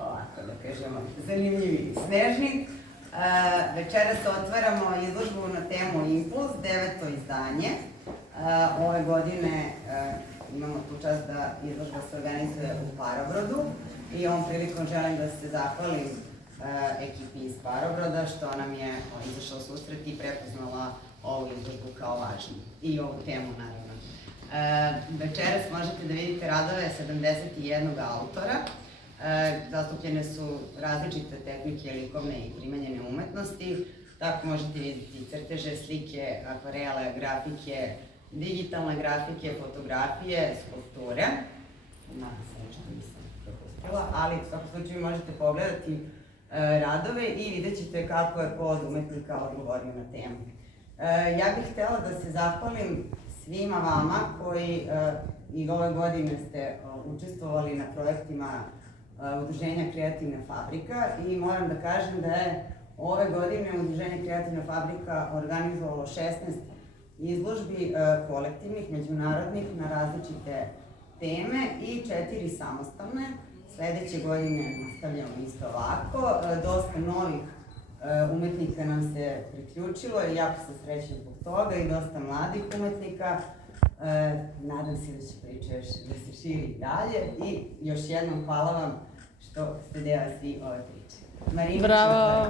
ovako da kažemo, zanimljivi snežnik. Večeras otvaramo izložbu na temu Impuls, 9. izdanje. Ove godine imamo tu čast da izložba se organizuje u Parobrodu i ovom prilikom želim da se zahvalim ekipi iz Parobroda što nam je izašla u susret i prepoznala ovu izložbu kao važnu i ovu temu naravno. Večeras možete da vidite radove 71 autora. Zastupljene su različite tehnike likovne i primenjene umetnosti. Tako možete vidjeti crteže, slike, akvarele, grafike, digitalne grafike, fotografije, skulpture. Nadam se nešto nisam propustila, ali u svakom slučaju možete pogledati radove i vidjet ćete kako je ko od umetnika odgovorio na temu. Ja bih htjela da se zahvalim svima vama koji i ove godine ste učestvovali na projektima Udruženja Kreativna fabrika i moram da kažem da je ove godine Udruženje Kreativna fabrika organizovalo 16 izložbi kolektivnih, međunarodnih na različite teme i 4 samostalne. Sledeće godine nastavljamo isto ovako. Dosta novih umetnika nam se priključilo i jako sam srećna zbog toga i dosta mladih umetnika. Nadam se da će priča još da se širi dalje i još jednom hvala vam što ste deo svi ove priče. Marina, bravo!